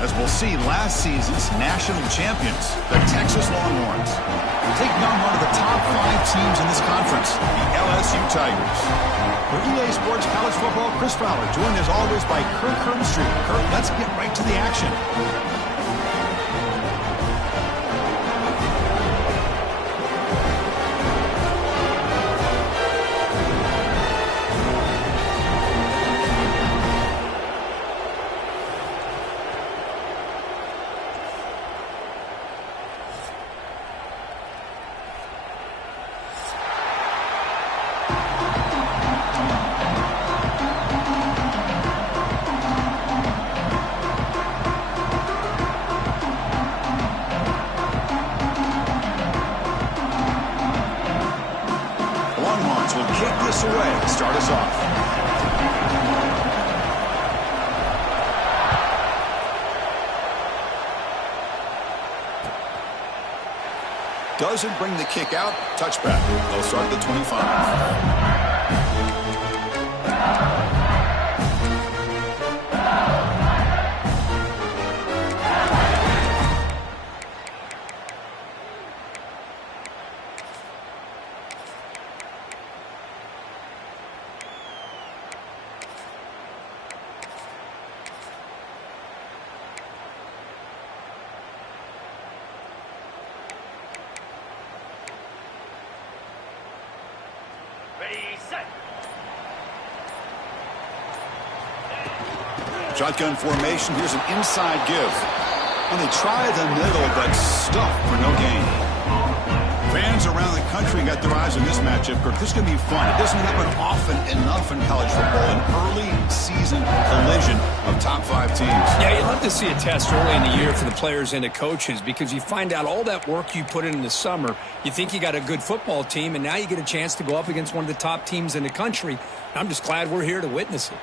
as we'll see last season's national champions, the Texas Longhorns, taking on one of the top 5 teams in this conference, the LSU Tigers. For EA Sports College Football, Chris Fowler, joined as always by Kirk Herbstreit. Kirk, let's get right to the action. Away to start us off. Doesn't bring the kick out. Touchback. They'll start at the 25. Shotgun formation. Here's an inside give. And they try the middle, but stuffed for no gain. Fans around the country got their eyes on this matchup. This is going to be fun. It doesn't happen often enough in college football. An early season collision of top 5 teams. Yeah, you'd love to see a test early in the year for the players and the coaches because you find out all that work you put in the summer. You think you got a good football team, and now you get a chance to go up against one of the top teams in the country. I'm just glad we're here to witness it.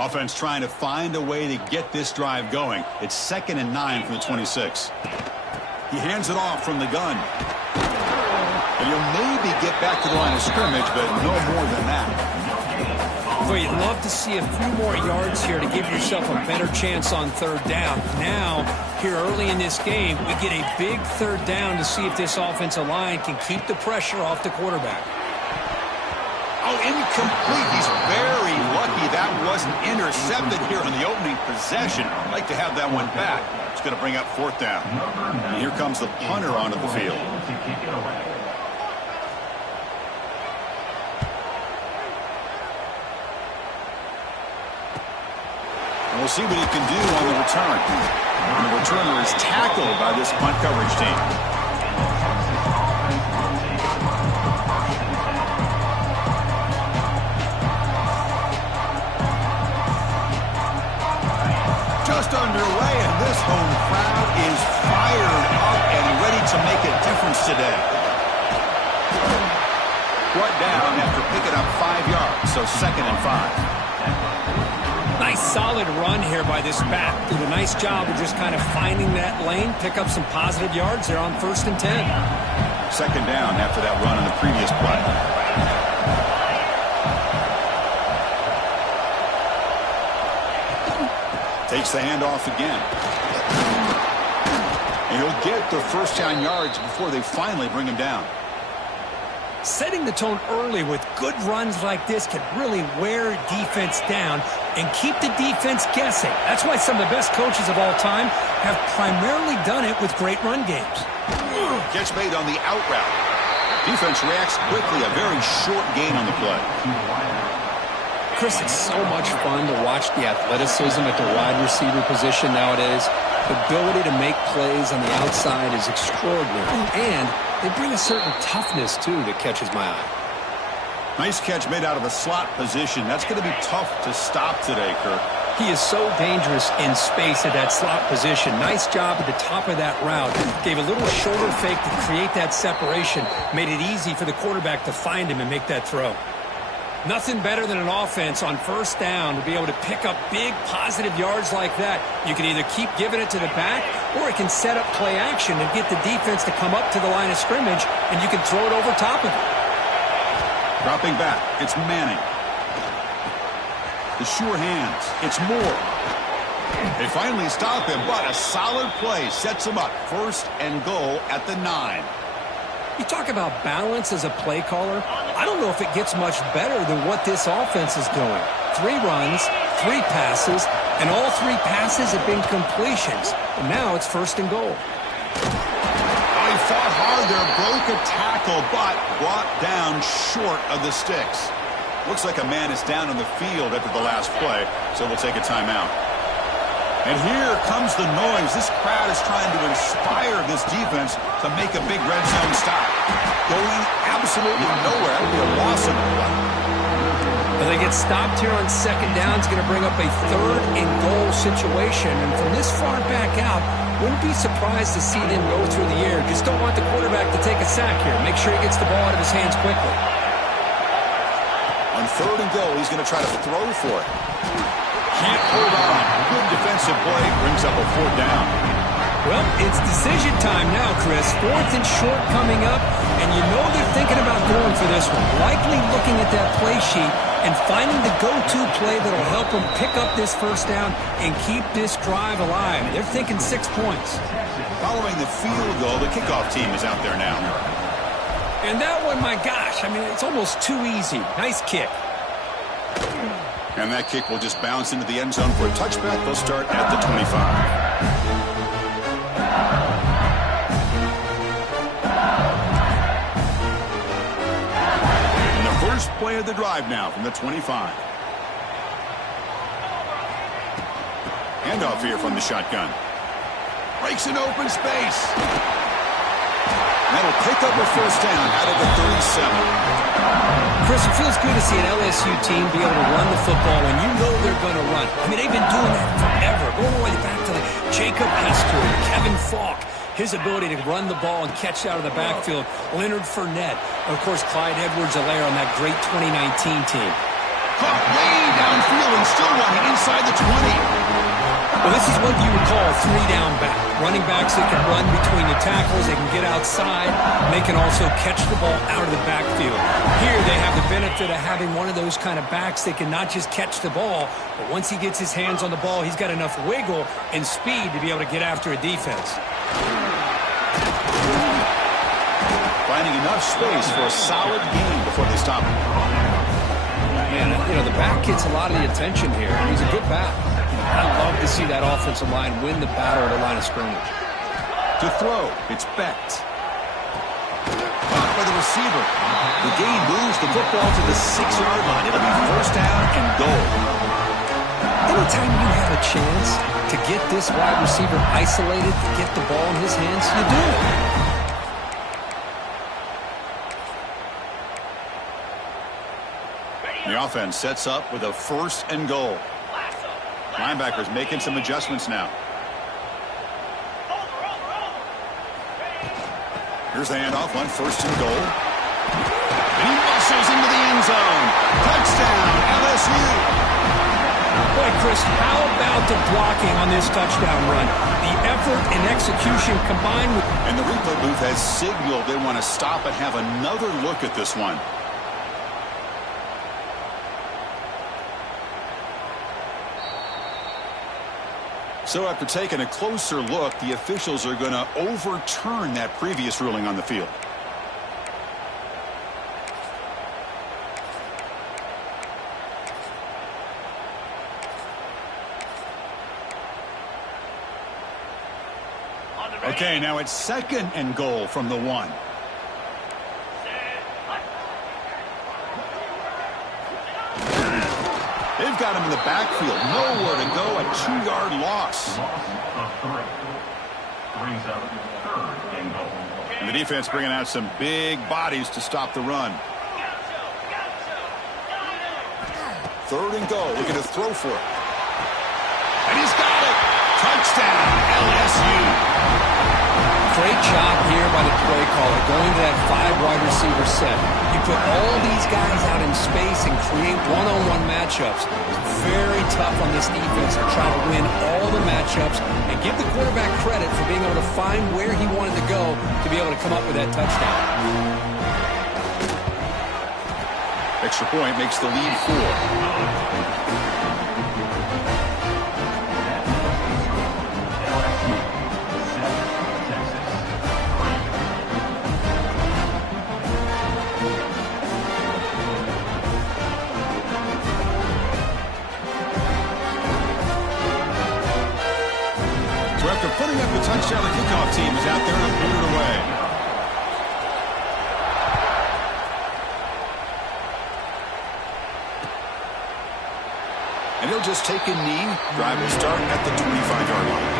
Offense trying to find a way to get this drive going. It's 2nd and 9 from the 26. He hands it off from the gun. And he'll maybe get back to the line of scrimmage, but no more than that. Well, you'd love to see a few more yards here to give yourself a better chance on 3rd down. Now, here early in this game, we get a big 3rd down to see if this offensive line can keep the pressure off the quarterback. Oh, incomplete. He's very lucky that wasn't intercepted here on the opening possession. I'd like to have that one back. It's going to bring up 4th down. And here comes the punter onto the field. And we'll see what he can do on the return. And the returner is tackled by this punt coverage team. Just underway, and this home crowd is fired up and ready to make a difference today. Brought down after picking up 5 yards, so 2nd and 5. Nice solid run here by this back. Did a nice job of just kind of finding that lane, pick up some positive yards there on 1st and 10. 2nd down after that run on the previous play. Takes the handoff again. And he'll get the 1st down yards before they finally bring him down. Setting the tone early with good runs like this can really wear defense down and keep the defense guessing. That's why some of the best coaches of all time have primarily done it with great run games. Catch made on the out route. Defense reacts quickly. A very short gain on the play. Chris, it's so much fun to watch the athleticism at the wide receiver position nowadays. The ability to make plays on the outside is extraordinary. And they bring a certain toughness, too, that catches my eye. Nice catch made out of a slot position. That's going to be tough to stop today, Kirk. He is so dangerous in space at that slot position. Nice job at the top of that route. Gave a little shoulder fake to create that separation. Made it easy for the quarterback to find him and make that throw. Nothing better than an offense on 1st down to be able to pick up big positive yards like that. You can either keep giving it to the back or it can set up play action and get the defense to come up to the line of scrimmage and you can throw it over top of it. Dropping back, it's Manning. The sure hands, it's Moore. They finally stop him, but a solid play sets him up. 1st and goal at the 9. You talk about balance as a play caller. I don't know if it gets much better than what this offense is doing. 3 runs, 3 passes, and all 3 passes have been completions. And now it's 1st and goal. He fought hard there, broke a tackle, but brought down short of the sticks. Looks like a man is down on the field after the last play, so we'll take a timeout. And here comes the noise. This crowd is trying to inspire this defense to make a big red zone stop. Going absolutely nowhere. That would be a loss of play. Well, they get stopped here on 2nd down. It's going to bring up a 3rd and goal situation. And from this far back out, wouldn't be surprised to see them go through the air. Just don't want the quarterback to take a sack here. Make sure he gets the ball out of his hands quickly. On 3rd and goal, he's going to try to throw for it. Can't hold on. Good defensive play brings up a 4th down. Well, it's decision time now, Chris. 4th and short coming up, and you know they're thinking about going for this one. Likely looking at that play sheet and finding the go-to play that'll help them pick up this 1st down and keep this drive alive. They're thinking 6 points. Following the field goal, the kickoff team is out there now. And that one, my gosh, I mean, it's almost too easy. Nice kick. And that kick will just bounce into the end zone for a touchback. They'll start at the 25. First play of the drive now from the 25. Handoff here from the shotgun. Breaks an open space. That'll pick up a 1st down out of the 37. Chris, it feels good to see an LSU team be able to run the football when you know they're going to run. I mean, they've been doing that forever. Going all the way back to Jacob Hester and Kevin Falk. His ability to run the ball and catch out of the backfield. Leonard Fournette. And, of course, Clyde Edwards-Helaire on that great 2019 team. Caught way downfield and still running inside the 20. Well, this is what you would call a 3-down back. Running backs that can run between the tackles. They can get outside. They can also catch the ball out of the backfield. Here they have the benefit of having one of those kind of backs that can not just catch the ball, but once he gets his hands on the ball, he's got enough wiggle and speed to be able to get after a defense. Finding enough space for a solid gain before they stop him. Man, you know, the back gets a lot of the attention here. He's a good back. I love to see that offensive line win the battle at the line of scrimmage. To throw, it's Becht. Caught by the receiver. The gain moves the football to the 6-yard line. It'll be 1st down and goal. Anytime you have a chance to get this wide receiver isolated, to get the ball in his hands, you do it. The offense sets up with a 1st and goal. Linebackers making some adjustments now. Here's the handoff on 1st and goal. And he muscles into the end zone. Touchdown, LSU. Boy, Chris, how about the blocking on this touchdown run? The effort and execution combined with... And the replay booth has signaled they want to stop and have another look at this one. So after taking a closer look, the officials are going to overturn that previous ruling on the field. Okay, now it's 2nd and goal from the 1. They've got him in the backfield. Nowhere to go. A 2-yard loss. And the defense bringing out some big bodies to stop the run. 3rd and goal. Looking to throw for it. And he's got it. Touchdown, LSU. Great job here by the play caller, going to that 5-wide receiver set. You put all these guys out in space and create one-on-one matchups. It's very tough on this defense to try to win all the matchups and give the quarterback credit for being able to find where he wanted to go to be able to come up with that touchdown. Extra point makes the lead 4. So after putting up the touchdown, the kickoff team is out there to put it away. And he'll just take a knee. Drive will start at the 25-yard line.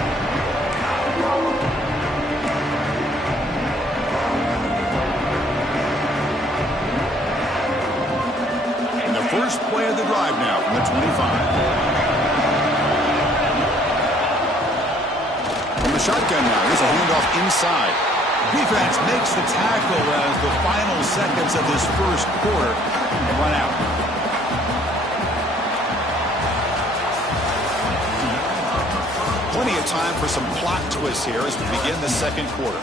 And the first play of the drive now from the 25. From the shotgun now, here's a handoff inside. Defense makes the tackle as the final seconds of this first quarter run out. Plenty of time for some plot twists here as we begin the second quarter.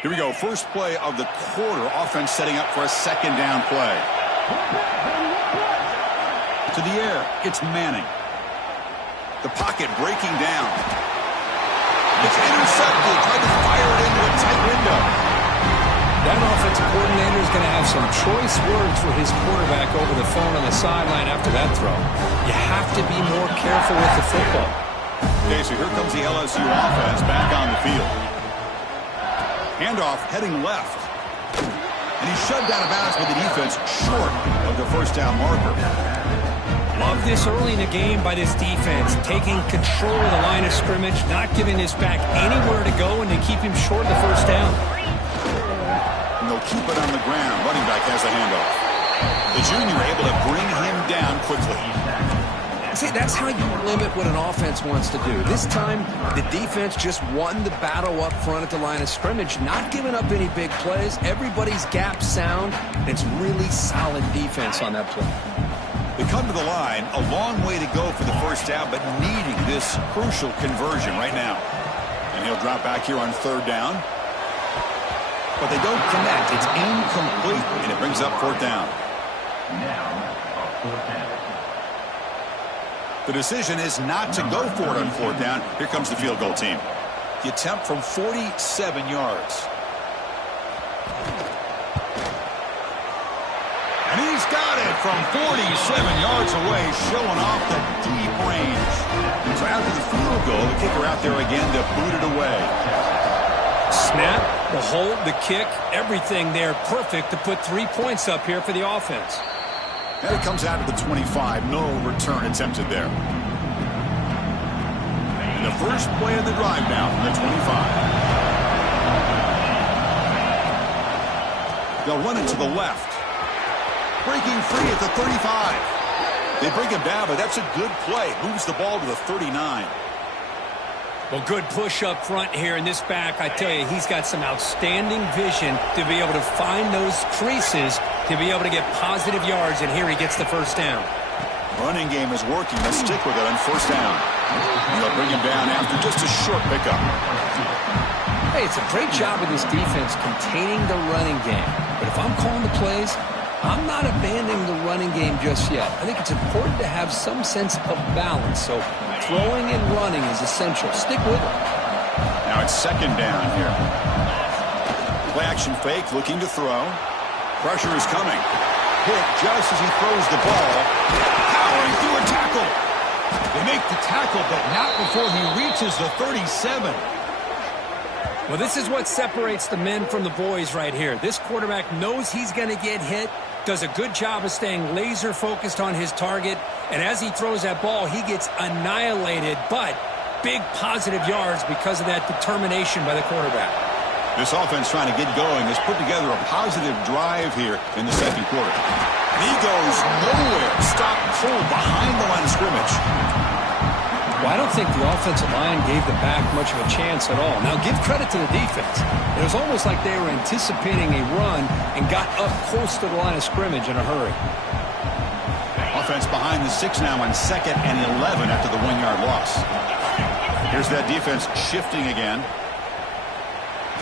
Here we go. First play of the quarter. Offense setting up for a second down play. To the air. It's Manning. The pocket breaking down. It's intercepted. Tried to fire it into a tight window. going to have some choice words for his quarterback over the phone on the sideline after that throw. You have to be more careful with the football. Okay, so here comes the LSU offense back on the field. Handoff heading left. And he's shoved out of bounds with the defense short of the first down marker. Love this early in the game by this defense, taking control of the line of scrimmage, not giving this back anywhere to go, and to keep him short of the first down. And they'll keep it on the ground. Running back has the handoff. The junior able to bring him down quickly. See, that's how you limit what an offense wants to do. This time, the defense just won the battle up front at the line of scrimmage, not giving up any big plays. Everybody's gap sound. It's really solid defense on that play. They come to the line, a long way to go for the first down, but needing this crucial conversion right now. And he'll drop back here on third down. But they don't connect. It's incomplete, and it brings up fourth down. The decision is not to go for it on fourth down. Here comes the field goal team. The attempt from 47 yards. And he's got it from 47 yards away, showing off the deep range. So after the field goal, the kicker out there again to boot it away. Snap, the hold, the kick, everything there perfect to put 3 points up here for the offense. And it comes out to the 25. No return attempted there. And the first play of the drive now from the 25. They'll run it to the left. Breaking free at the 35. They bring him down, but that's a good play. Moves the ball to the 39. Well, good push up front here in this back. I tell you, he's got some outstanding vision to be able to find those creases, to be able to get positive yards, and here he gets the first down. Running game is working. They'll stick with it on first down. And they'll bring him down after just a short pickup. Hey, it's a great job of this defense containing the running game. But if I'm calling the plays, I'm not abandoning the running game just yet. I think it's important to have some sense of balance. So throwing and running is essential. Stick with it. Now it's second down here. Play action fake, looking to throw. Pressure is coming. Hit just as he throws the ball. Powering through a tackle. They make the tackle, but not before he reaches the 37. Well, this is what separates the men from the boys right here. This quarterback knows he's going to get hit, does a good job of staying laser focused on his target, and as he throws that ball, he gets annihilated, but big positive yards because of that determination by the quarterback. This offense trying to get going has put together a positive drive here in the second quarter. And he goes nowhere. Stop full behind the line of scrimmage. Well, I don't think the offensive line gave the back much of a chance at all. Now, give credit to the defense. It was almost like they were anticipating a run and got up close to the line of scrimmage in a hurry. Offense behind the 6 now on 2nd and 11 after the 1-yard loss. Here's that defense shifting again.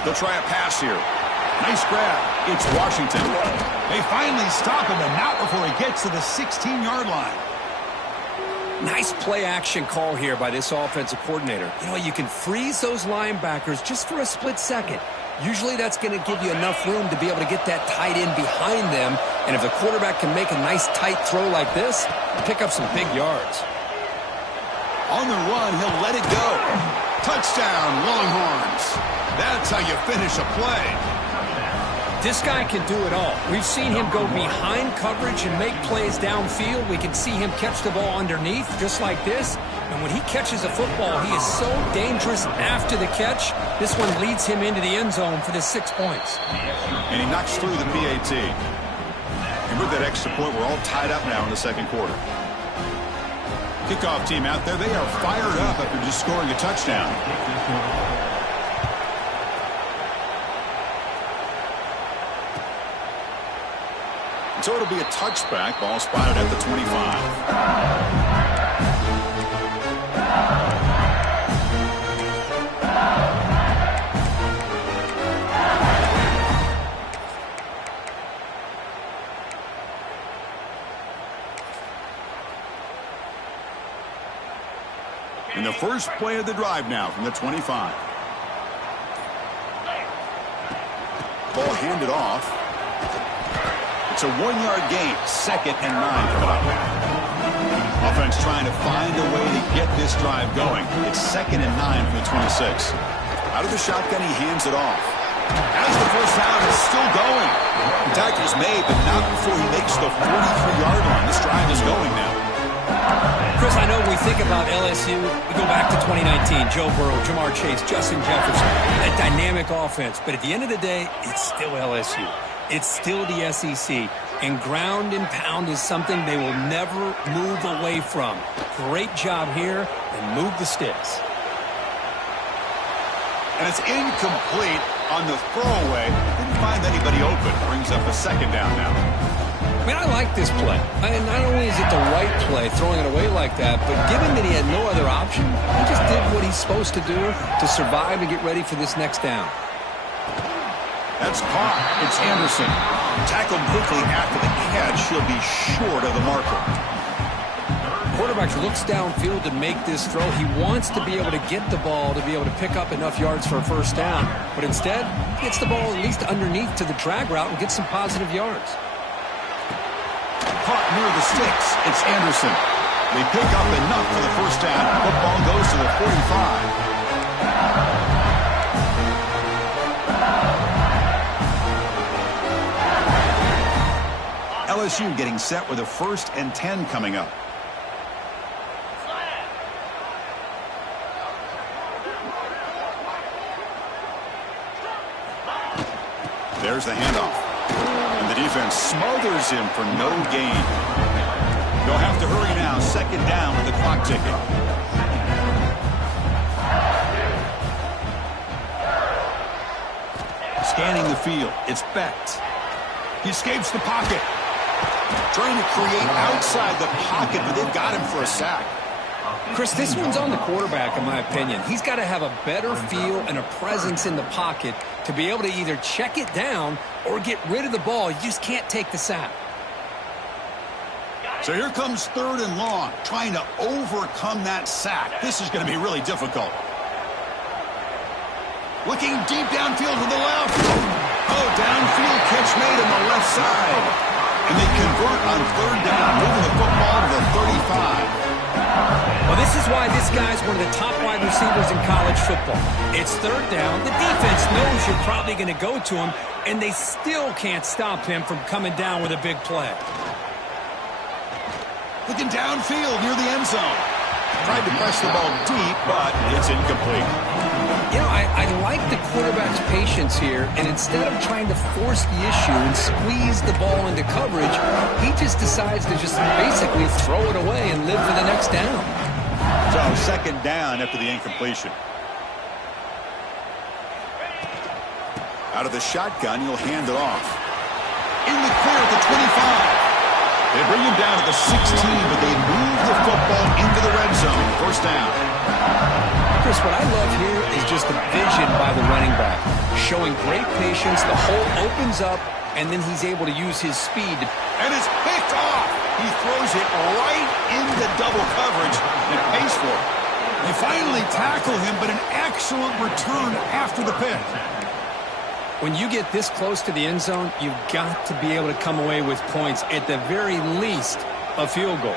They'll try a pass here. Nice grab. It's Washington. They finally stop him, and not before he gets to the 16-yard line. Nice play-action call here by this offensive coordinator. You know, you can freeze those linebackers just for a split second. Usually that's going to give you enough room to be able to get that tight end behind them. And if the quarterback can make a nice tight throw like this, pick up some big yards. On the run, he'll let it go. Touchdown, Longhorns. That's how you finish a play. This guy can do it all. We've seen him go behind coverage and make plays downfield. We can see him catch the ball underneath, just like this. And when he catches a football, he is so dangerous after the catch. This one leads him into the end zone for the 6 points. And he knocks through the PAT. And with that extra point, we're all tied up now in the second quarter. Kickoff team out there, they are fired up after just scoring a touchdown. So it'll be a touchback. Ball spotted at the 25. And the first play of the drive now from the 25. Ball handed off. It's a 1-yard gain, 2nd and 9 coming up. Offense trying to find a way to get this drive going. It's 2nd and 9 from the 26. Out of the shotgun, he hands it off. As the first down is still going. The tackle's made, but not before he makes the 43-yard line. This drive is going now. Chris, I know when we think about LSU, we go back to 2019. Joe Burrow, Jamar Chase, Justin Jefferson, that dynamic offense. But at the end of the day, it's still LSU. It's still the SEC. And ground and pound is something they will never move away from. Great job here, and move the sticks. And it's incomplete on the throwaway. Didn't find anybody open. Brings up a 2nd down now. I mean, I like this play. Not only is it the right play, throwing it away like that, but given that he had no other option, he just did what he's supposed to do to survive and get ready for this next down. That's caught. It's Anderson. Tackled quickly after the catch. He'll be short of the marker. Quarterback looks downfield to make this throw. He wants to be able to get the ball to be able to pick up enough yards for a first down. But instead, he gets the ball at least underneath to the drag route and gets some positive yards. Caught near the sticks. It's Anderson. They pick up enough for the first down. Football goes to the 45. LSU getting set with a 1st and 10 coming up. There's the handoff. And the defense smothers him for no gain. They'll have to hurry now. 2nd down with the clock ticking. Scanning the field. It's Becht. He escapes the pocket. Trying to create outside the pocket, but they've got him for a sack. Chris, this one's on the quarterback, in my opinion. He's got to have a better feel and a presence in the pocket to be able to either check it down or get rid of the ball. You just can't take the sack. So here comes 3rd and long, trying to overcome that sack. This is going to be really difficult. Looking deep downfield to the left. Oh, downfield catch made on the left side. And they convert on 3rd down, moving the football to the 35. Well, this is why this guy's one of the top wide receivers in college football. It's 3rd down. The defense knows you're probably going to go to him, and they still can't stop him from coming down with a big play. Looking downfield near the end zone. Tried to press the ball deep, but it's incomplete. You know, I like the quarterback's patience here, and instead of trying to force the issue and squeeze the ball into coverage, he just decides to just basically throw it away and live for the next down. So 2nd down after the incompletion. Out of the shotgun, he'll hand it off. In the clear at the 25. They bring him down to the 16, but they move the football into the red zone. First down. Chris, what I love here is just the vision by the running back. Showing great patience, the hole opens up, and then he's able to use his speed. And it's picked off. He throws it right into double coverage and pays for it. They finally tackle him, but an excellent return after the pick. When you get this close to the end zone, you've got to be able to come away with points, at the very least, a field goal.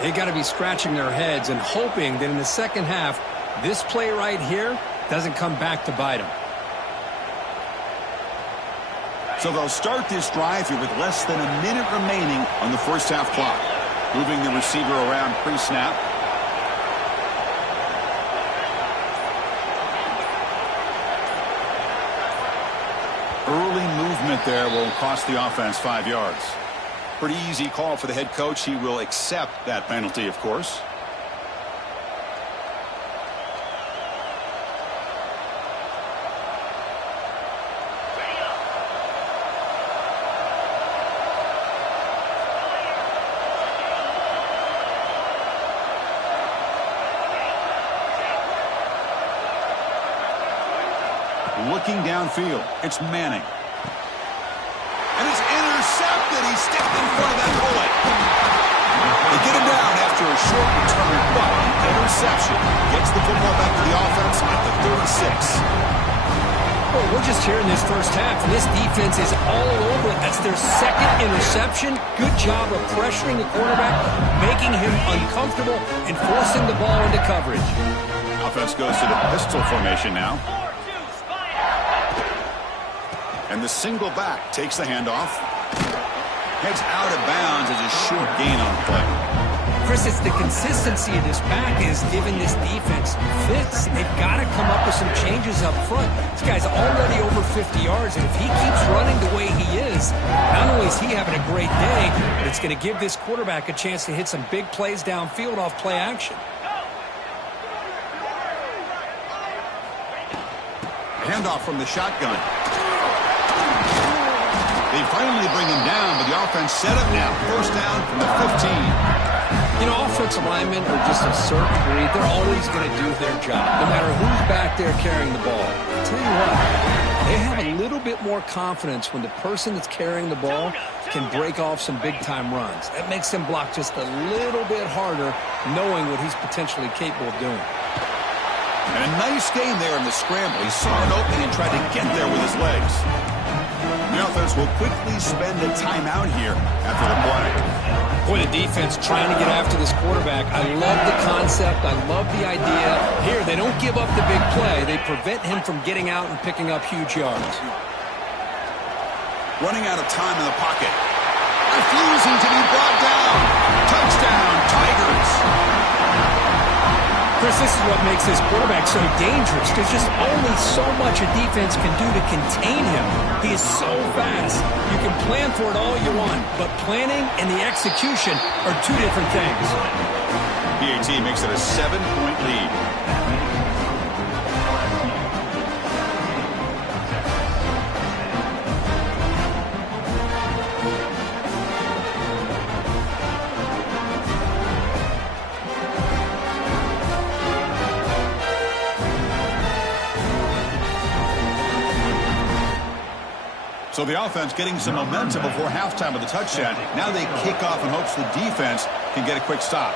They've got to be scratching their heads and hoping that in the second half, this play right here doesn't come back to bite them. So they'll start this drive here with less than a minute remaining on the first half clock. Moving the receiver around pre-snap. Early movement there will cost the offense 5 yards. Pretty easy call for the head coach. He will accept that penalty, of course. Looking downfield, it's Manning. And it's intercepted. He stepped in front of that bullet. They get him down after a short return, but interception gets the football back to the offense at the 36. Well, we're just here in this first half, and this defense is all over it. That's their second interception. Good job of pressuring the quarterback, making him uncomfortable, and forcing the ball into coverage. Offense goes to the pistol formation now. And the single back takes the handoff. Heads out of bounds as a short gain on the play. Chris, it's the consistency of this back is giving this defense fits. They've got to come up with some changes up front. This guy's already over 50 yards, and if he keeps running the way he is, not only is he having a great day, but it's going to give this quarterback a chance to hit some big plays downfield off play action. Handoff from the shotgun. They finally bring him down, but the offense set up now. First down from the 15. You know, offensive linemen are just a certain breed. They're always going to do their job, no matter who's back there carrying the ball. I'll tell you what, they have a little bit more confidence when the person that's carrying the ball can break off some big-time runs. That makes them block just a little bit harder, knowing what he's potentially capable of doing. And a nice game there in the scramble. He saw an opening and tried to get there with his legs. The offense will quickly spend a timeout here after the play. Boy, the defense trying to get after this quarterback. I love the concept. I love the idea. Here, they don't give up the big play. They prevent him from getting out and picking up huge yards. Running out of time in the pocket. Refusing to be brought down. Touchdown, Tigers. Chris, this is what makes this quarterback so dangerous. There's just only so much a defense can do to contain him. He is so fast. You can plan for it all you want, but planning and the execution are two different things. PAT makes it a 7-point lead. So the offense getting some momentum before halftime with the touchdown. Now they kick off in hopes the defense can get a quick stop.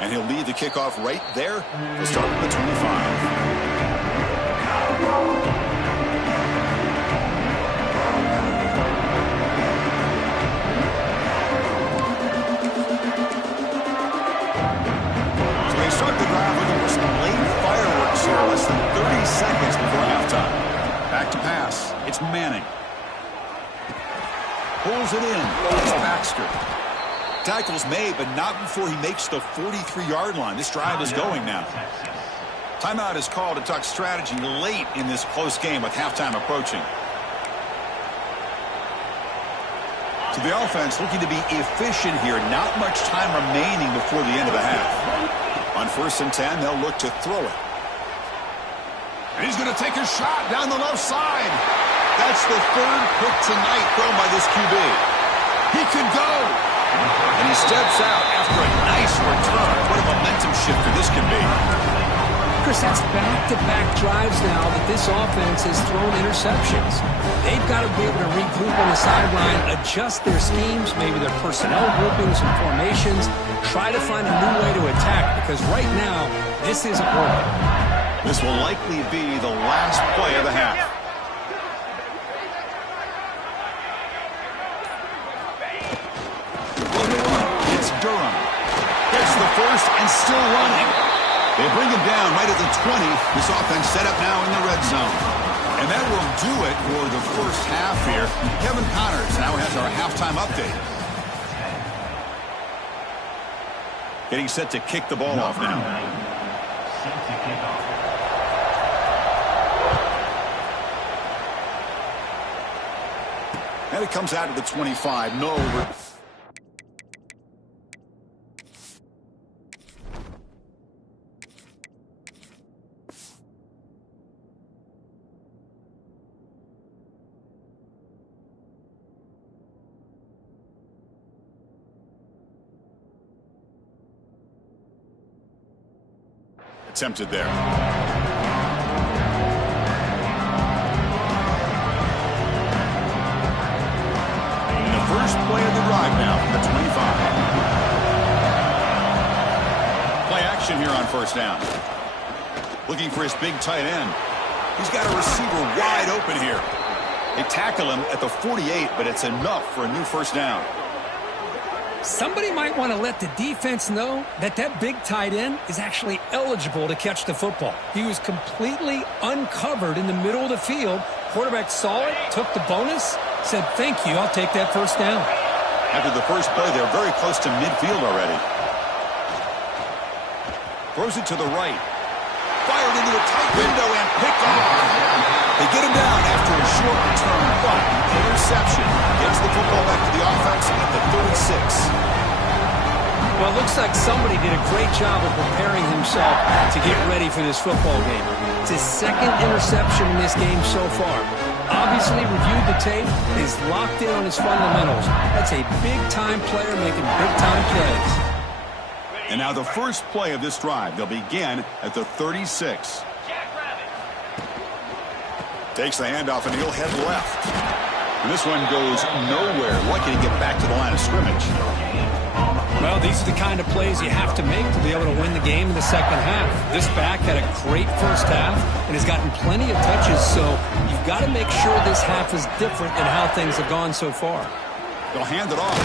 And he'll lead the kickoff right there. He'll start with the 25. Less than 30 seconds before halftime. Back to pass. It's Manning. Pulls it in. It's Baxter. Tackle's made, but not before he makes the 43-yard line. This drive is going now. Timeout is called to talk strategy late in this close game with halftime approaching. So the offense looking to be efficient here. Not much time remaining before the end of the half. On 1st and 10, they'll look to throw it. And he's going to take a shot down the left side. That's the 3rd pick tonight thrown by this QB. He could go. And he steps out after a nice return. What a momentum shifter this can be. Chris, that's back-to-back drives now that this offense has thrown interceptions. They've got to be able to regroup on the sideline, adjust their schemes, maybe their personnel groupings and formations, try to find a new way to attack, because right now, this isn't working. This will likely be the last play of the half. It's Durham. Gets the first and still running. They bring him down right at the 20. This offense set up now in the red zone. And that will do it for the first half here. Kevin Connors now has our halftime update. Getting set to kick the ball off now. Set to kick off. And it comes out to the 25. No. Attempted there. First play of the drive now from the 25. Play Motion here on first down. Looking for his big tight end. He's got a receiver wide open here. They tackle him at the 48, but it's enough for a new first down. Somebody might want to let the defense know that that big tight end is actually eligible to catch the football. He was completely uncovered in the middle of the field. Quarterback saw it, took the bonus, said, thank you, I'll take that first down. After the first play, they're very close to midfield already. Throws it to the right. Fired into a tight window and picked off. They get him down after a short return, but interception gets the football back to the offense at the 36. Well, it looks like somebody did a great job of preparing himself to get ready for this football game. It's his second interception in this game so far. Obviously reviewed the tape, is locked in on his fundamentals. That's a big-time player making big-time plays. And now the first play of this drive. They'll begin at the 36. Takes the handoff and he'll head left. And this one goes nowhere. Lucky to get back to the line of scrimmage. Well, these are the kind of plays you have to make to be able to win the game in the second half. This back had a great first half and has gotten plenty of touches, so you've got to make sure this half is different than how things have gone so far. They'll hand it off.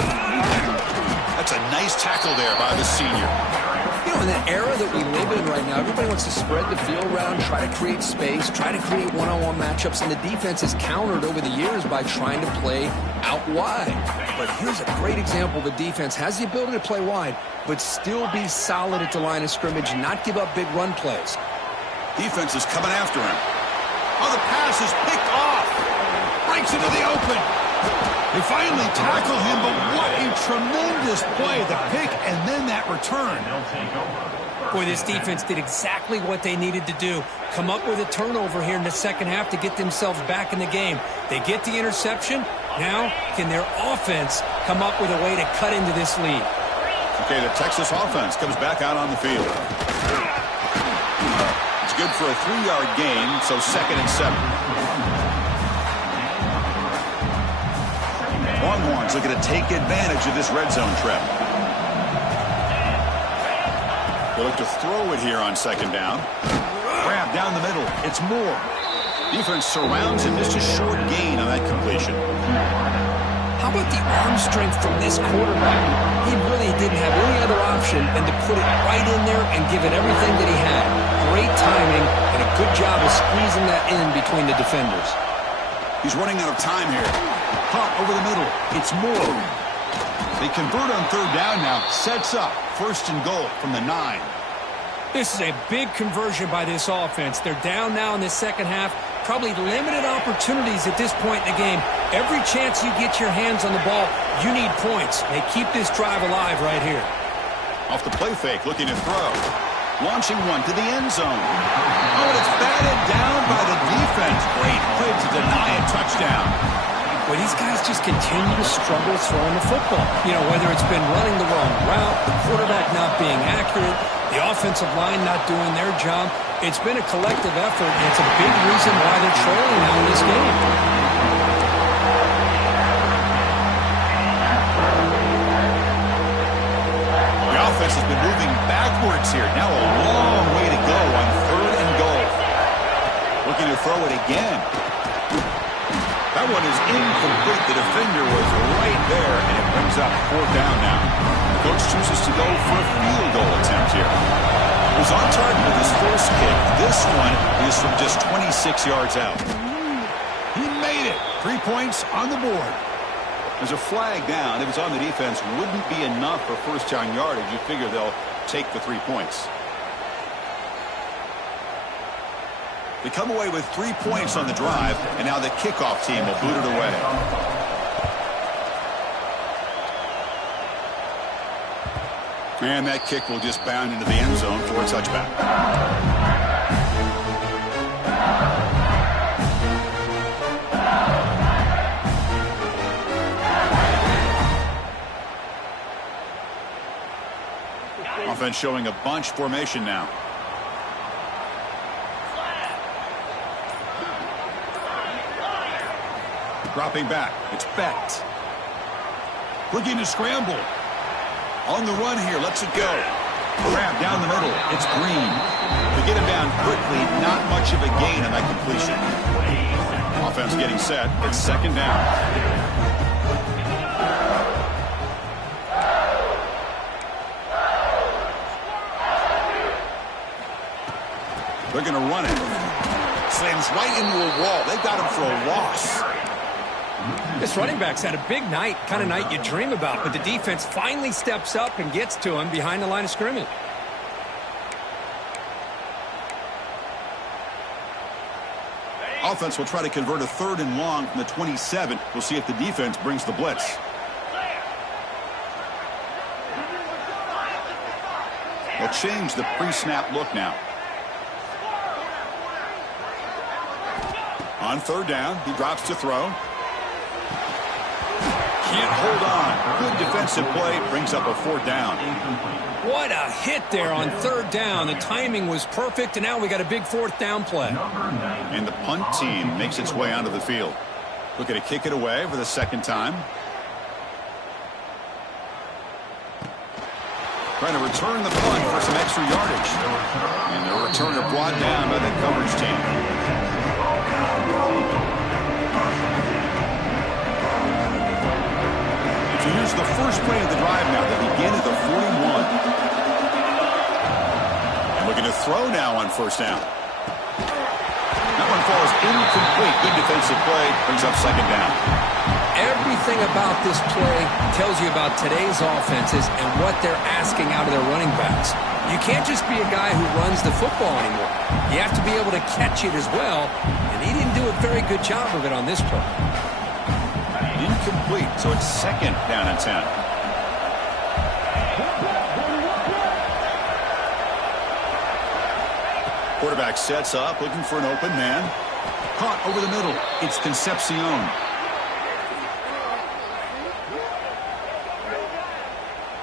That's a nice tackle there by the senior. You know, in the era that we live in right now, everybody wants to spread the field around, try to create space, try to create one-on-one matchups, and the defense has countered over the years by trying to play out wide. But here's a great example. The defense has the ability to play wide, but still be solid at the line of scrimmage, not give up big run plays. Defense is coming after him. Oh, the pass is picked off. Breaks into the open. They finally tackle him, but what a tremendous play. The pick and then that return. Boy, this defense did exactly what they needed to do. Come up with a turnover here in the second half to get themselves back in the game. They get the interception. Now, can their offense come up with a way to cut into this lead? Okay, the Texas offense comes back out on the field. It's good for a 3-yard gain, so 2nd and 7. Longhorns looking to take advantage of this red zone trap. They look to throw it here on 2nd down. Grab down the middle. It's Moore. Defense surrounds him. Just a short gain on that completion. How about the arm strength from this quarterback? He really didn't have any other option than to put it right in there and give it everything that he had. Great timing and a good job of squeezing that in between the defenders. He's running out of time here. Pump over the middle. It's Moore. They convert on 3rd down now. Sets up 1st and goal from the 9. This is a big conversion by this offense. They're down now in the second half. Probably limited opportunities at this point in the game. Every chance you get your hands on the ball, you need points. They keep this drive alive right here. Off the play fake, looking to throw. Launching one to the end zone. Oh, and it's batted down by the defense. Great play to deny a touchdown. Well, these guys just continue to struggle throwing the football. You know, whether it's been running the wrong route, the quarterback not being accurate, the offensive line not doing their job. It's been a collective effort, and it's a big reason why they're trailing now in this game. The offense has been moving backwards here. Now a long way to go on 3rd and goal. Looking to throw it again. That one is incomplete. The defender was right there, and it brings up 4th down now. The coach chooses to go for a field goal attempt here. He was on target with his first kick. This one is from just 26 yards out. He made it. 3 points on the board. There's a flag down. If it's on the defense, wouldn't be enough for 1st down yardage. You figure they'll take the 3 points. They come away with 3 points on the drive, and now the kickoff team will boot it away. And that kick will just bound into the end zone for a touchback. Offense showing a bunch formation now. Dropping back. It's Becht. Looking to scramble. On the run here. Lets it go. Grab down the middle. It's Green. To get him down quickly, not much of a gain on that completion. Offense getting set. It's second down. They're going to run it. Slams right into a wall. They've got him for a loss. This running back's had a big night, kind of night you dream about, but the defense finally steps up and gets to him behind the line of scrimmage. Offense will try to convert a 3rd and long from the 27. We'll see if the defense brings the blitz. They'll change the pre-snap look now. On 3rd down, he drops to throw. Can't hold on. Good defensive play. Brings up a 4th down. What a hit there on 3rd down. The timing was perfect, and now we got a big 4th down play. And the punt team makes its way onto the field. Looking to kick it away for the 2nd time. Trying to return the punt for some extra yardage. And the returner brought down by the coverage team. So here's the first play of the drive now. They begin at the 41. And looking to throw now on 1st down. That one falls incomplete. Good defensive play. Brings up 2nd down. Everything about this play tells you about today's offenses and what they're asking out of their running backs. You can't just be a guy who runs the football anymore. You have to be able to catch it as well, and he didn't do a very good job of it on this play. Incomplete, so it's 2nd down and 10. Quarterback sets up, looking for an open man. Caught over the middle. It's Concepcion.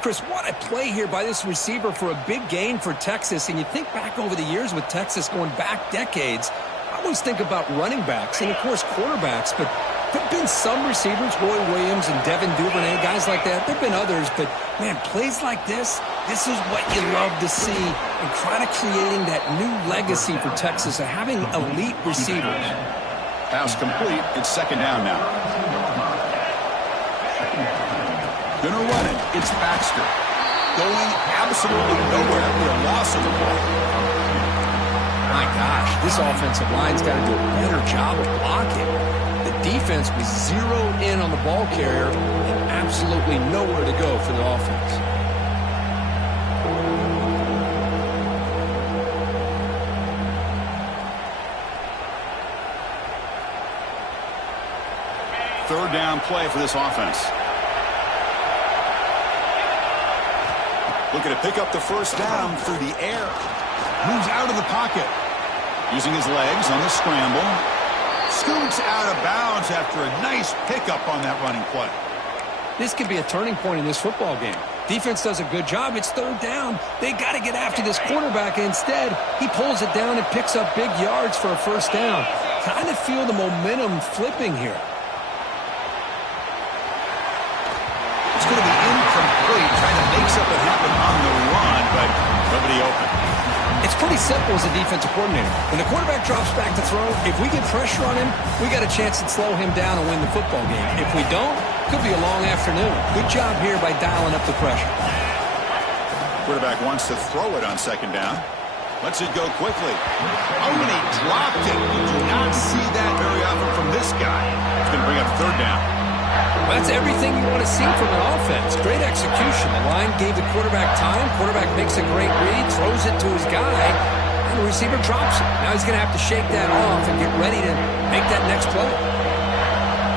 Chris, what a play here by this receiver for a big gain for Texas. And you think back over the years with Texas going back decades, I always think about running backs and, of course, quarterbacks. But there have been some receivers, Roy Williams and Devin Duvernay, guys like that. There have been others. But, man, plays like this is what you love to see. And kind of creating that new legacy for Texas of having elite receivers. Pass complete. It's 2nd down now. Gonna run it. It's Baxter. Going absolutely nowhere for a loss of the ball. My gosh, this offensive line's got to do a better job of blocking. The defense was zeroed in on the ball carrier and absolutely nowhere to go for the offense. Third down play for this offense. Looking to pick up the 1st down through the air. Moves out of the pocket. Using his legs on the scramble. Scoots out of bounds after a nice pickup on that running play. This could be a turning point in this football game. Defense does a good job. It's 3rd down. They got to get after this quarterback. Instead, he pulls it down and picks up big yards for a 1st down. Kind of feel the momentum flipping here. It's going to be incomplete. Trying to make something happen on the run, but nobody open. It's pretty simple as a defensive coordinator. When the quarterback drops back to throw, if we get pressure on him, we got a chance to slow him down and win the football game. If we don't, could be a long afternoon. Good job here by dialing up the pressure. Quarterback wants to throw it on 2nd down. Lets it go quickly. Oh, and he dropped it. You do not see that very often from this guy. It's going to bring up 3rd down. Well, that's everything you want to see from an offense. Great execution. The line gave the quarterback time. Quarterback makes a great read, throws it to his guy, and the receiver drops it. Now he's going to have to shake that off and get ready to make that next play.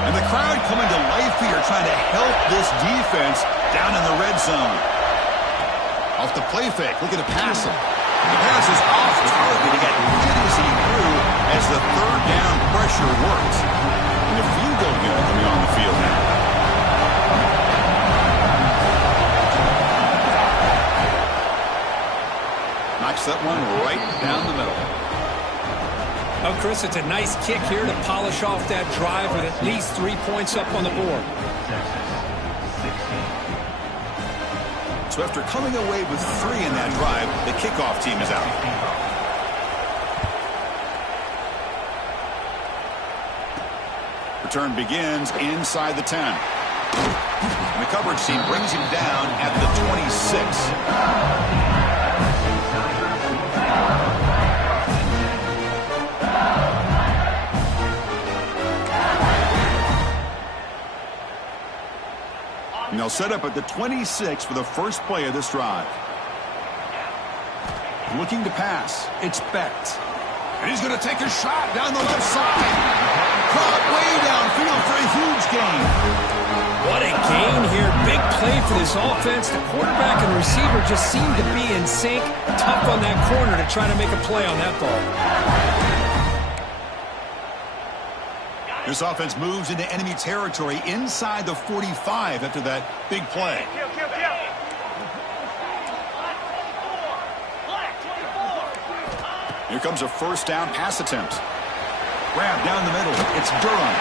And the crowd coming to life here, trying to help this defense down in the red zone. Off the play fake, looking to pass him. The pass is off target. He got hit as he grew as the 3rd down pressure works. And a field goal unit coming on the field now. Knocks that one right down the middle. Oh, Chris, it's a nice kick here to polish off that drive with at least 3 points up on the board. So after coming away with 3 in that drive, the kickoff team is out. Return begins inside the 10. And the coverage team brings him down at the 26. And they'll set up at the 26 for the first play of this drive. Looking to pass. It's Becht. And he's going to take a shot down the left side. Caught way downfield for a huge gain. What a gain here. Big play for this offense. The quarterback and receiver just seem to be in sync. Tough on that corner to try to make a play on that ball. This offense moves into enemy territory inside the 45 after that big play. Here comes a first down pass attempt. Grab down the middle. It's Durham.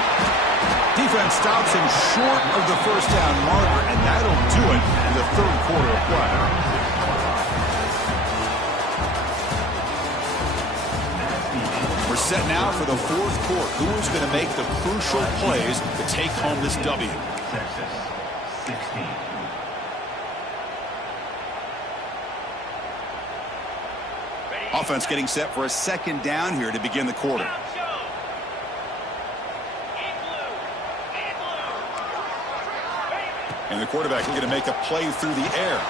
Defense stops him short of the first down marker, and that'll do it in the third quarter of play. We're set now for the fourth quarter. Who is going to make the crucial plays to take home this W? Texas, 16. Offense getting set for a second down here to begin the quarter. And the quarterback is going to make a play through the air.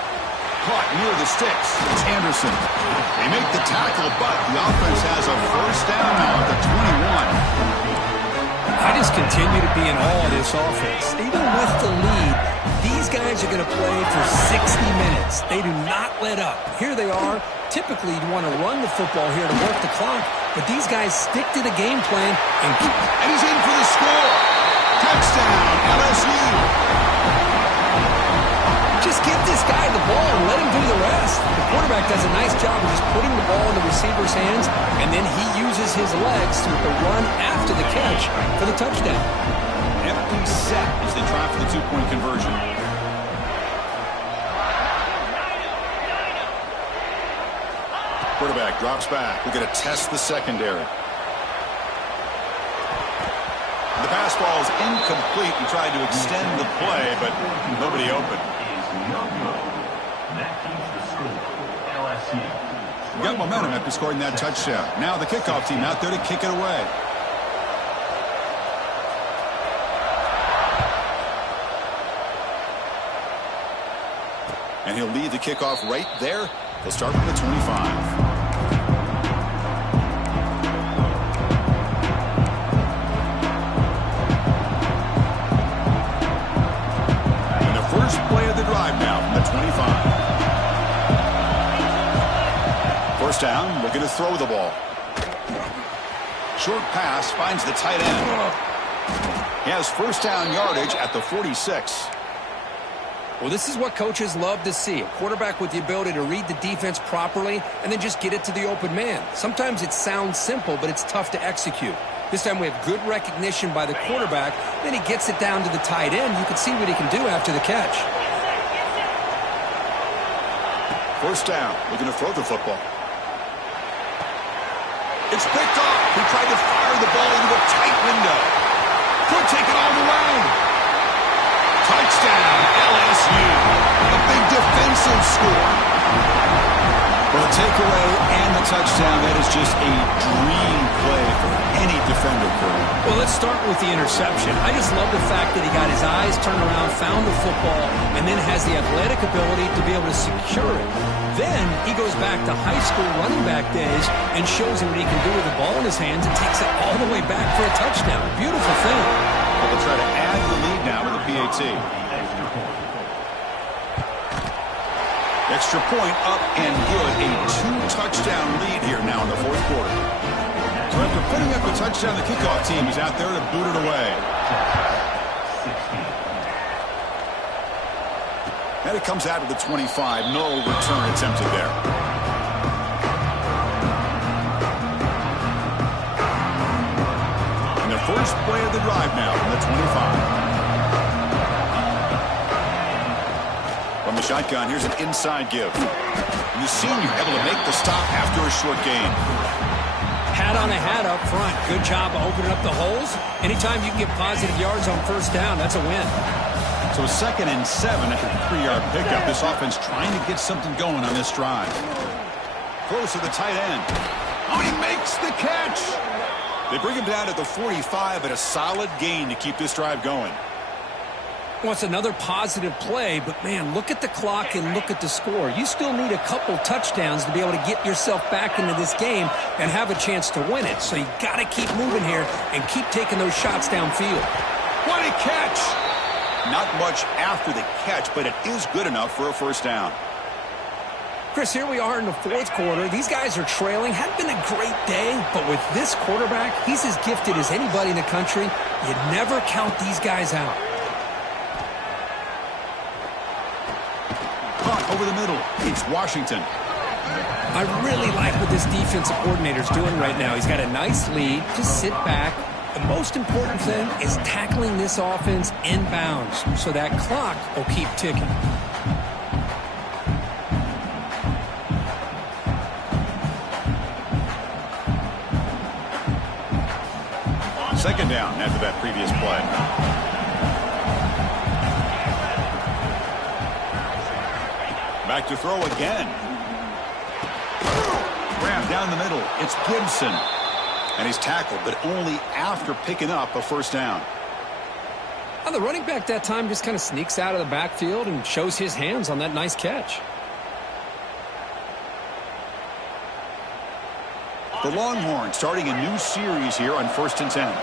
Caught near the sticks. It's Anderson. They make the tackle, but the offense has a first down now at the 21. I just continue to be in awe of this offense. Even with the lead, these guys are going to play for 60 minutes. They do not let up. Here they are. Typically, you'd want to run the football here to work the clock, but these guys stick to the game plan. And he's in for the score. Touchdown, LSU. Just give this guy the ball and let him do the rest. The quarterback does a nice job of just putting the ball in the receiver's hands, and then he uses his legs with the run after the catch for the touchdown. Empty set as they try for the two-point conversion. Quarterback drops back. We're going to test the secondary. The pass ball is incomplete. He tried to extend the play, but nobody open. That keeps the score. LSU. Got momentum after scoring that touchdown. Now the kickoff team out there to kick it away. And he'll lead the kickoff right there. He'll start from the 25. First play of the drive now from the 25. First down, looking to throw the ball. Short pass finds the tight end. He has first down yardage at the 46. Well, this is what coaches love to see. A quarterback with the ability to read the defense properly and then just get it to the open man. Sometimes it sounds simple, but it's tough to execute. This time we have good recognition by the quarterback. Then he gets it down to the tight end. You can see what he can do after the catch. First down. Looking to throw the football. It's picked off. He tried to fire the ball into a tight window. Could take it all the way. Touchdown, LSU. A big defensive score. For the takeaway and the touchdown, that is just a dream play for any defender, Curry. Well, let's start with the interception. I just love the fact that he got his eyes turned around, found the football, and then has the athletic ability to be able to secure it. Then he goes back to high school running back days and shows him what he can do with the ball in his hands and takes it all the way back for a touchdown. Beautiful thing. Well, they'll try to add the lead now with the PAT. Extra point up and good. A two-touchdown lead here now in the fourth quarter. So after putting up a touchdown, the kickoff team is out there to boot it away. And it comes out to the 25. No return attempted there. And the first play of the drive now from the 25. From the shotgun. Here's an inside give. And the senior able to make the stop after a short gain. Hat on a hat up front. Good job of opening up the holes. Anytime you can get positive yards on first down, that's a win. So 2nd and 7 after the 3-yard pickup. This offense trying to get something going on this drive. Close to the tight end. Oh, he makes the catch. They bring him down to the 45, but a solid gain to keep this drive going. Well, it's another positive play, but, man, look at the clock and look at the score. You still need a couple touchdowns to be able to get yourself back into this game and have a chance to win it. So you got to keep moving here and keep taking those shots downfield. What a catch! Not much after the catch, but it is good enough for a first down. Chris, here we are in the 4th quarter. These guys are trailing. Hadn't been a great day, but with this quarterback, he's as gifted as anybody in the country. You never count these guys out. Caught over the middle. It's Washington. I really like what this defensive coordinator's doing right now. He's got a nice lead. Just sit back. The most important thing is tackling this offense inbounds so that clock will keep ticking. Second down after that previous play. Back to throw again. Grab down the middle. It's Gibson. And he's tackled, but only after picking up a first down. Well, the running back that time just kind of sneaks out of the backfield and shows his hands on that nice catch. The Longhorns starting a new series here on 1st and 10.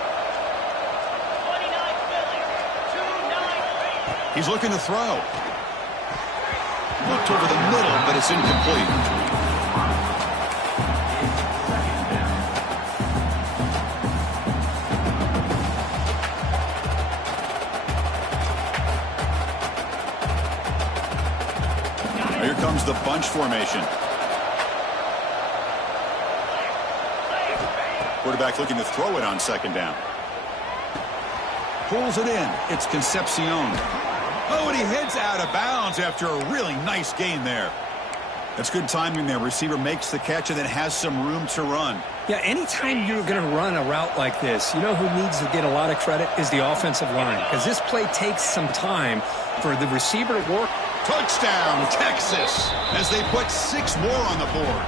He's looking to throw. Looked over the middle, but it's incomplete. Here comes the bunch formation. Quarterback looking to throw it on 2nd down. Pulls it in. It's Concepcion. Oh, and he heads out of bounds after a really nice gain there. That's good timing there. Receiver makes the catch and then has some room to run. Yeah, anytime you're going to run a route like this, you know who needs to get a lot of credit is the offensive line, because this play takes some time for the receiver to work. Touchdown, Texas, as they put 6 more on the board.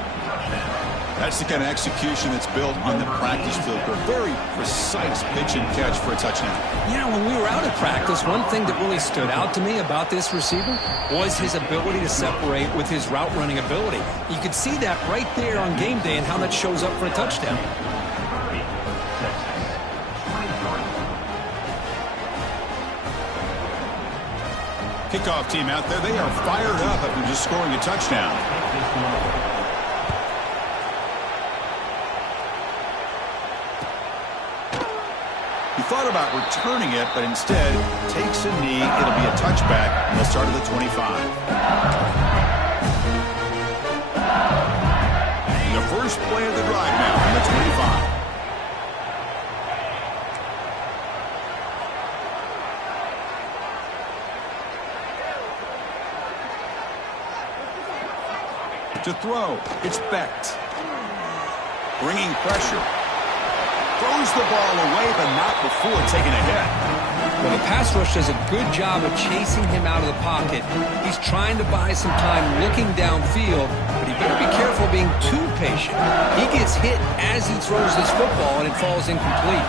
That's the kind of execution that's built on the practice field. A very precise pitch and catch for a touchdown. Yeah, when we were out at practice, one thing that really stood out to me about this receiver was his ability to separate with his route running ability. You could see that right there on game day and how that shows up for a touchdown. Kickoff team out there, they are fired up after just scoring a touchdown. He thought about returning it, but instead takes a knee. It'll be a touchback, and they'll start at the 25. The first play of the drive now from the 25. To throw, it's Becht. Bringing pressure. Throws the ball away, but not before taking a hit. Well, the pass rush does a good job of chasing him out of the pocket. He's trying to buy some time looking downfield, but he better be careful being too patient. He gets hit as he throws this football, and it falls incomplete.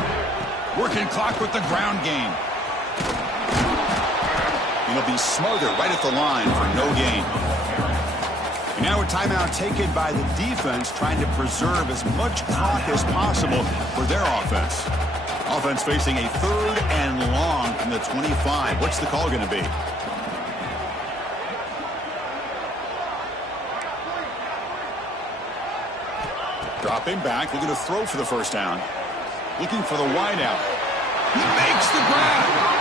Working clock with the ground game. He'll be smothered right at the line for no gain. And now a timeout taken by the defense, trying to preserve as much clock as possible for their offense. Offense facing a 3rd and long from the 25. What's the call going to be? Dropping back, looking to throw for the first down. Looking for the wideout. He makes the grab.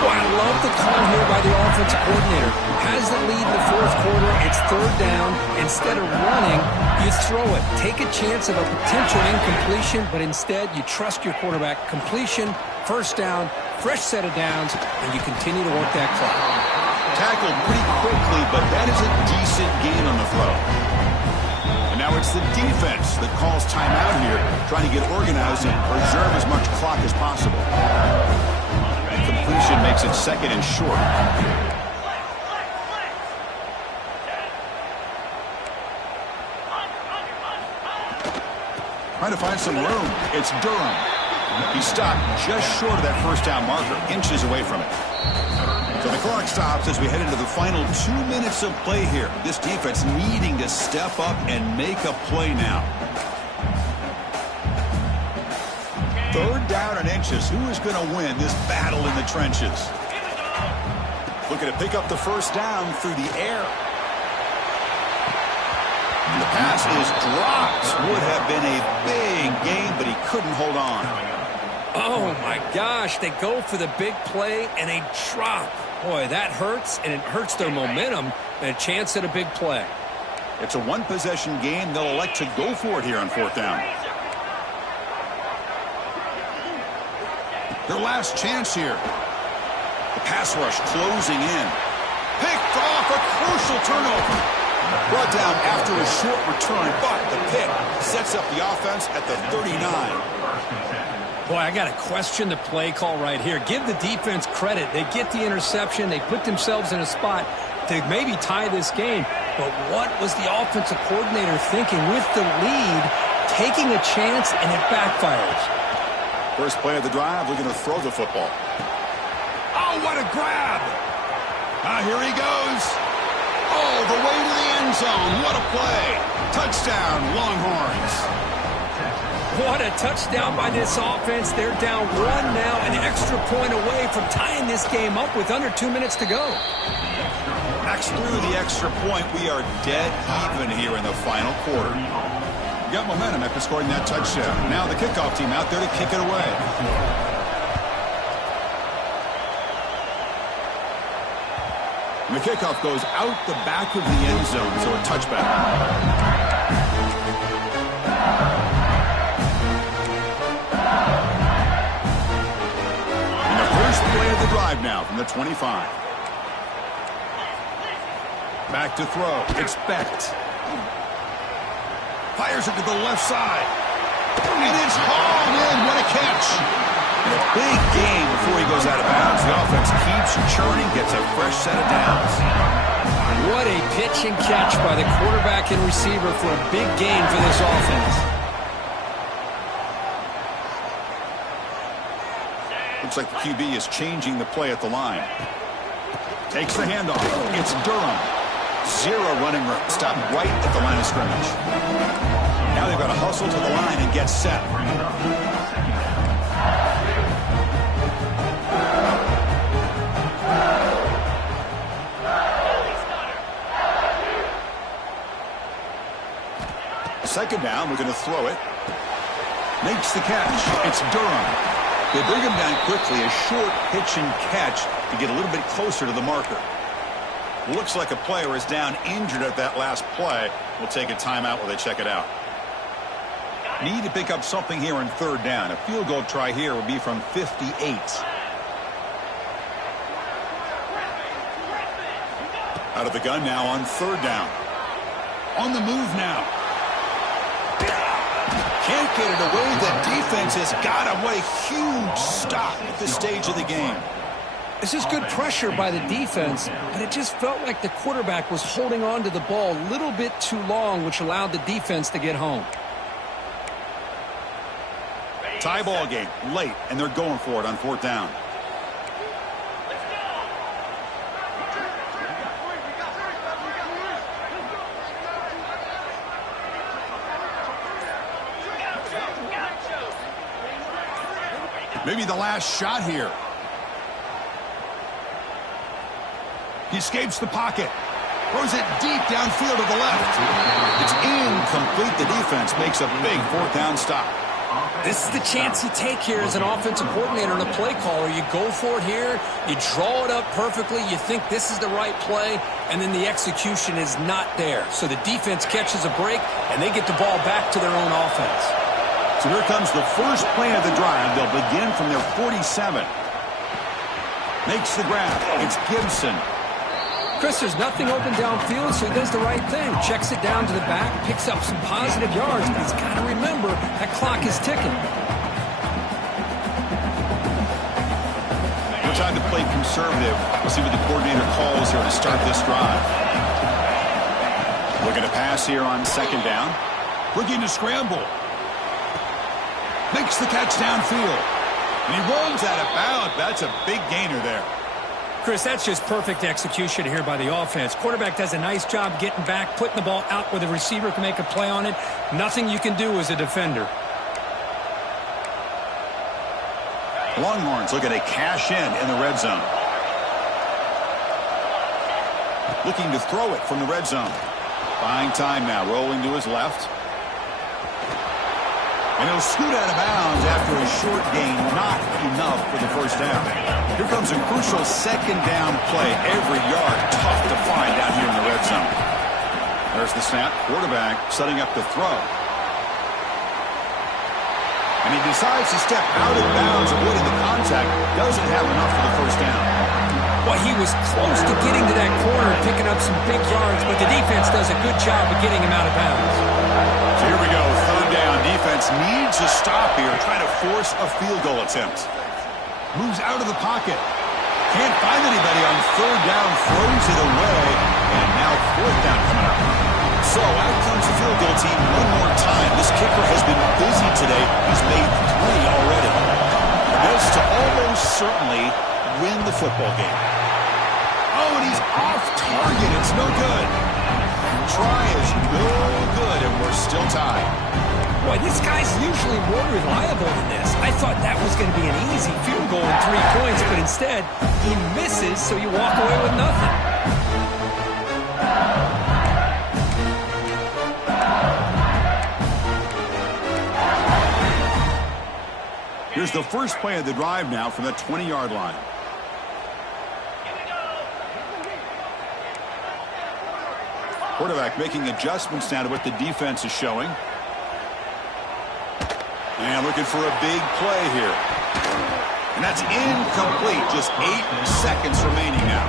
Well, I love the call here by the offensive coordinator. Has the lead in the 4th quarter. It's 3rd down. Instead of running, you throw it. Take a chance of a potential incompletion, but instead you trust your quarterback. Completion, first down, fresh set of downs, and you continue to work that clock. Tackled pretty quickly, but that is a decent gain on the throw. And now it's the defense that calls timeout here, trying to get organized and preserve as much clock as possible. Completion makes it 2nd and short. Trying to find some room. It's Durham. He stopped just short of that first down marker, inches away from it. So the clock stops as we head into the final 2 minutes of play here. This defense needing to step up and make a play now. 3rd down and inches. Who is going to win this battle in the trenches? Looking to pick up the first down through the air. The pass is dropped. Would have been a big gain, but he couldn't hold on. Oh, my gosh. They go for the big play, and they drop. Boy, that hurts, and it hurts their momentum and a chance at a big play. It's a one-possession game. They'll elect to go for it here on 4th down. Their last chance here. The pass rush closing in. Picked off, a crucial turnover. Brought down after a short return, but the pick sets up the offense at the 39. Boy, I got to question the play call right here. Give the defense credit. They get the interception. They put themselves in a spot to maybe tie this game. But what was the offensive coordinator thinking with the lead, taking a chance, and it backfires? First play of the drive, looking to throw the football. Oh, what a grab! Here he goes. Oh, the way to the end zone. What a play. Touchdown, Longhorns. What a touchdown by this offense. They're down 1 now, an extra point away from tying this game up with under 2 minutes to go. Max through the extra point. We are dead even here in the final quarter. Got momentum after scoring that touchdown. Now the kickoff team out there to kick it away. And the kickoff goes out the back of the end zone, so a touchback. And the first play of the drive now from the 25. Back to throw. It's Becht. Fires it to the left side. And it's hauled in. What a catch. And a big gain before he goes out of bounds. The offense keeps churning, gets a fresh set of downs. What a pitch and catch by the quarterback and receiver for a big gain for this offense. Looks like the QB is changing the play at the line. Takes the handoff. It's Durham. 0 running room. Stopped right at the line of scrimmage. Now they've got to hustle to the line and get set. Second down, we're going to throw it. Makes the catch. It's Durham. They bring him down quickly. A short pitch and catch to get a little bit closer to the marker. Looks like a player is down injured at that last play. We'll take a timeout while they check it out. Need to pick up something here on 3rd down. A field goal try here would be from 58. Out of the gun now on 3rd down. On the move now. Can't get it away. The defense has got him. What a huge stop at this stage of the game. This is good pressure by the defense, but it just felt like the quarterback was holding on to the ball a little bit too long, which allowed the defense to get home. Tie ball game, late, and they're going for it on 4th down. Maybe the last shot here. He escapes the pocket. Throws it deep downfield to the left. It's incomplete. The defense makes a big 4th down stop. This is the chance you take here as an offensive coordinator and a play caller. You go for it here. You draw it up perfectly. You think this is the right play, and then the execution is not there. So the defense catches a break, and they get the ball back to their own offense. So here comes the first play of the drive. They'll begin from their 47. Makes the grab. It's Gibson. Chris, there's nothing open downfield, so he does the right thing. Checks it down to the back, picks up some positive yards, but he's got to remember that clock is ticking. No time to play conservative. We'll see what the coordinator calls here to start this drive. Looking to pass here on second down. Looking to scramble. Makes the catch downfield. And he runs out of bounds. That's a big gainer there. Chris, that's just perfect execution here by the offense. Quarterback does a nice job getting back, putting the ball out where the receiver can make a play on it. Nothing you can do as a defender. Longhorns looking to cash in the red zone. Looking to throw it from the red zone. Buying time now, rolling to his left. And he'll scoot out of bounds after a short gain, not enough for the first down. Here comes a crucial second down play. Every yard tough to find down here in the red zone. There's the snap. Quarterback setting up the throw. And he decides to step out of bounds, avoiding the contact. Doesn't have enough for the first down. Well, he was close to getting to that corner and picking up some big yards, but the defense does a good job of getting him out of bounds. So here we go. Third down. Defense needs a stop here, trying to force a field goal attempt. Moves out of the pocket. Can't find anybody on third down. Throws it away. And now fourth down coming up. So out comes the field goal team one more time. This kicker has been busy today. He's made 3 already. This to almost certainly win the football game. Oh, and he's off target. It's no good. Try is no good, and we're still tied. Boy, this guy's usually more reliable than this. I thought that was going to be an easy field goal and 3 points, but instead, he misses, so you walk away with nothing. Here's the first play of the drive now from the 20-yard line. Quarterback making adjustments now to what the defense is showing. And looking for a big play here. And that's incomplete. Just 8 seconds remaining now.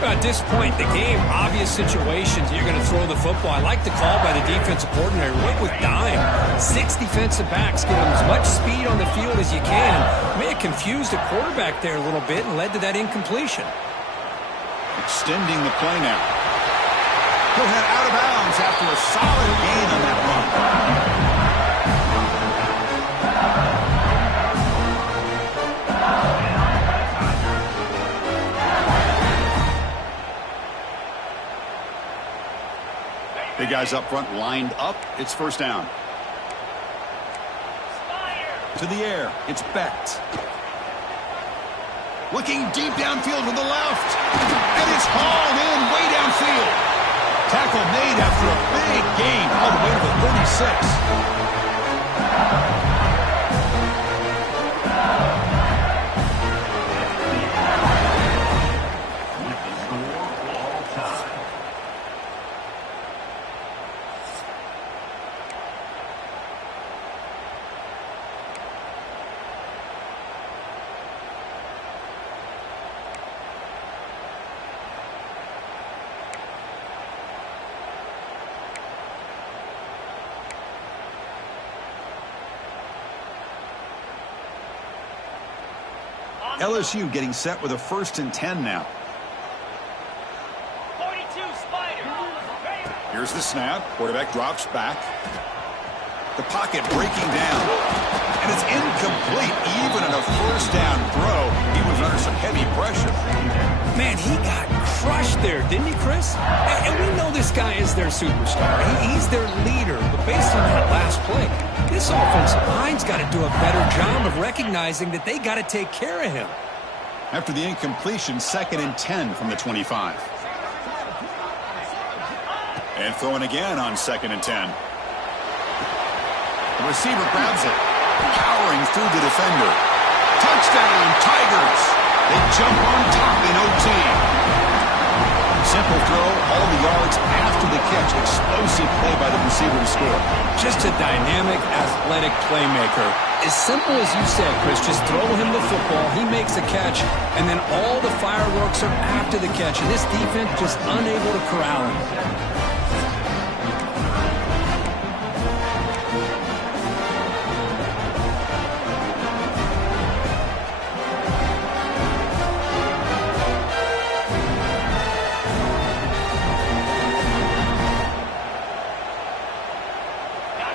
At this point in the game, obvious situations, you're going to throw the football. I like the call by the defensive coordinator. Went with dime. 6 defensive backs. Get them as much speed on the field as you can. May have confused the quarterback there a little bit and led to that incompletion. Extending the play now. He'll head out of bounds after a solid gain on that run. Big guys up front lined up. It's first down. To the air. It's Becht. Looking deep downfield with the left. And it's hauled in way downfield. Tackle made after a big gain all the way to the 36. LSU getting set with a 1st and 10 now. 42 Spider. Here's the snap. Quarterback drops back. The pocket breaking down. And it's incomplete. Even on a first down throw, he was under some heavy pressure. Man, he got crushed there, didn't he, Chris? And we know this guy is their superstar. He's their leader. But based on that last play, this offensive line's got to do a better job of recognizing that they got to take care of him. After the incompletion, 2nd and 10 from the 25. And throwing again on 2nd and 10. The receiver grabs it, powering through the defender. Touchdown, Tigers! They jump on top in OT. Simple throw, all the yards after the catch. Explosive play by the receiver to score. Just a dynamic, athletic playmaker. As simple as you said, Chris, just throw him the football, he makes a catch, and then all the fireworks are after the catch. And this defense just unable to corral him.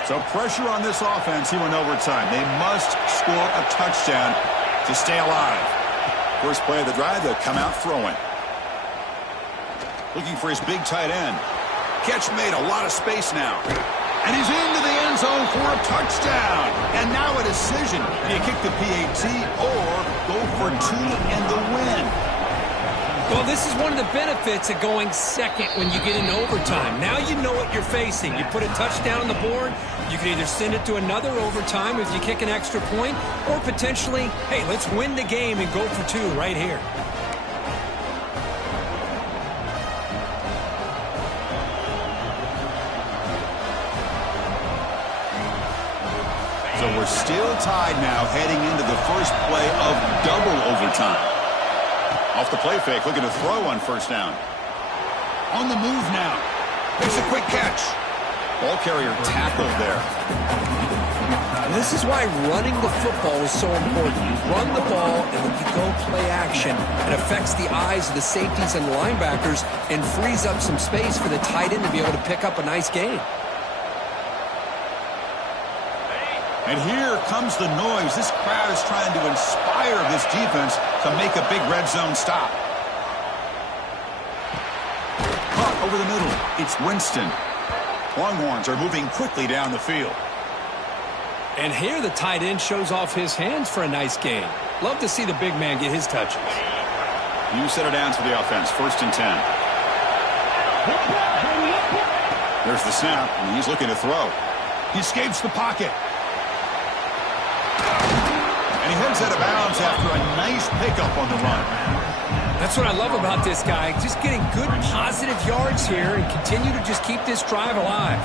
So pressure on this offense here in overtime. They must score a touchdown to stay alive. First play of the drive, they'll come out throwing. Looking for his big tight end. Catch made, a lot of space now. And he's into the end zone for a touchdown. And now a decision. Do you kick the PAT or go for two and the win? Well, this is one of the benefits of going second when you get into overtime. Now you know what you're facing. You put a touchdown on the board, you can either send it to another overtime if you kick an extra point, or potentially, hey, let's win the game and go for two right here. So we're still tied now heading into the first play of double overtime. Off the play fake, looking to throw on first down. On the move now. Makes a quick catch. Ball carrier tackled there. And this is why running the football is so important. You run the ball, and when you go play action, it affects the eyes of the safeties and linebackers and frees up some space for the tight end to be able to pick up a nice gain. And here comes the noise. This crowd is trying to inspire this defense to make a big red zone stop. Caught over the middle. It's Winston. Longhorns are moving quickly down the field. And here the tight end shows off his hands for a nice gain. Love to see the big man get his touches. You set it down for the offense. 1st and 10. There's the snap, and he's looking to throw. He escapes the pocket. And he heads out of bounds after a nice pickup on the run. That's what I love about this guy. Just getting good positive yards here and continue to just keep this drive alive.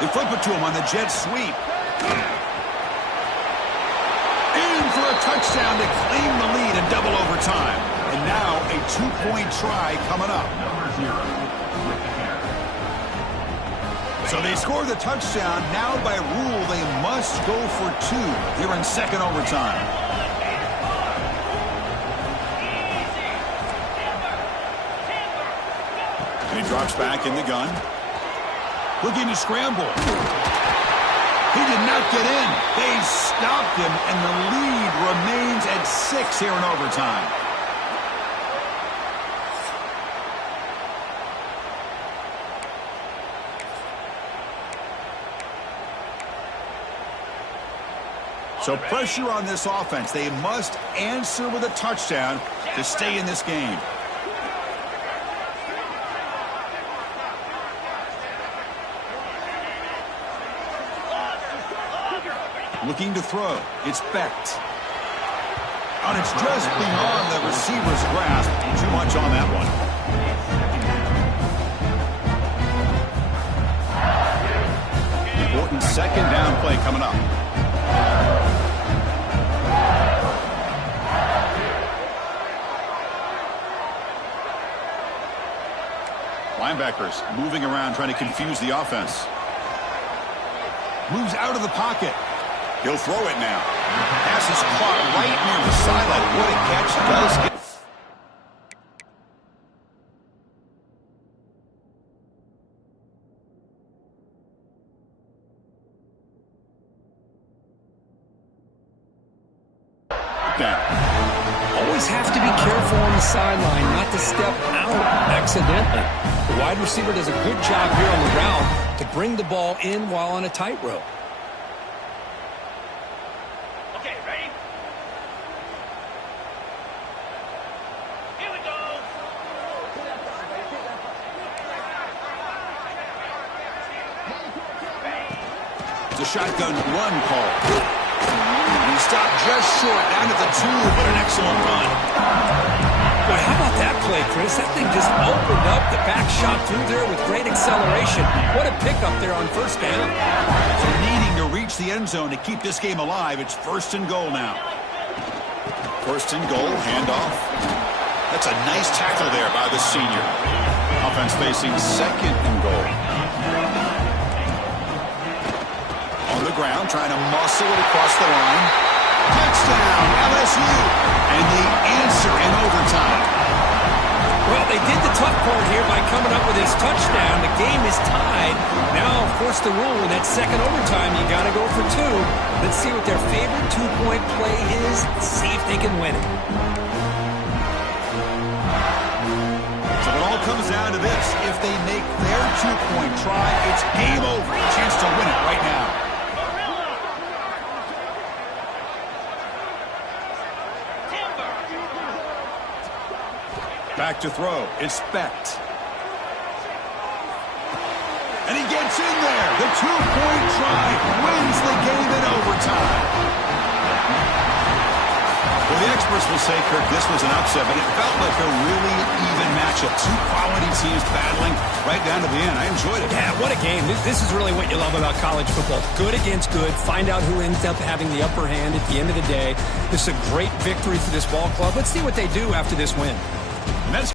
They flip it to him on the jet sweep. In for a touchdown to claim the lead in double overtime. And now a 2-point try coming up. Number 0 with the carry. So they score the touchdown. Now by rule, they must go for two here in second overtime. And he drops back in the gun. Looking to scramble. He did not get in. They stopped him, and the lead remains at 6 here in overtime. So pressure on this offense. They must answer with a touchdown to stay in this game. Looking to throw. It's Becht. And it's just beyond the receiver's grasp. Too much on that one. Important second down play coming up. Linebackers moving around trying to confuse the offense. Moves out of the pocket. He'll throw it now. Pass is caught right near the sideline. What a catch. Does get down. Always have to be careful on the sideline not to step out accidentally. The wide receiver does a good job here on the route to bring the ball in while on a tightrope. Okay, ready? Here we go. It's a shotgun run call. He stopped just short, down at the 2, but an excellent run. Boy, how about that play, Chris? That thing just opened up. The back shot through there with great acceleration. What a pickup there on first down. So needing to reach the end zone to keep this game alive. It's 1st and goal now. 1st and goal, handoff. That's a nice tackle there by the senior. Offense facing 2nd and goal. On the ground, trying to muscle it across the line. Touchdown, LSU. And the answer in overtime. Well, they did the tough part here by coming up with this touchdown. The game is tied. Now, of course, the rule in that second overtime, you got to go for 2. Let's see what their favorite 2-point play is. See if they can win it. So it all comes down to this. If they make their 2-point try, it's game over. A chance to win it right now. Back to throw. It's Specht. And he gets in there. The 2-point try wins the game in overtime. Well, the experts will say, Kirk, this was an upset, but it felt like a really even matchup. 2 quality teams battling right down to the end. I enjoyed it. Yeah, what a game. This is really what you love about college football. Good against good. Find out who ends up having the upper hand at the end of the day. This is a great victory for this ball club. Let's see what they do after this win.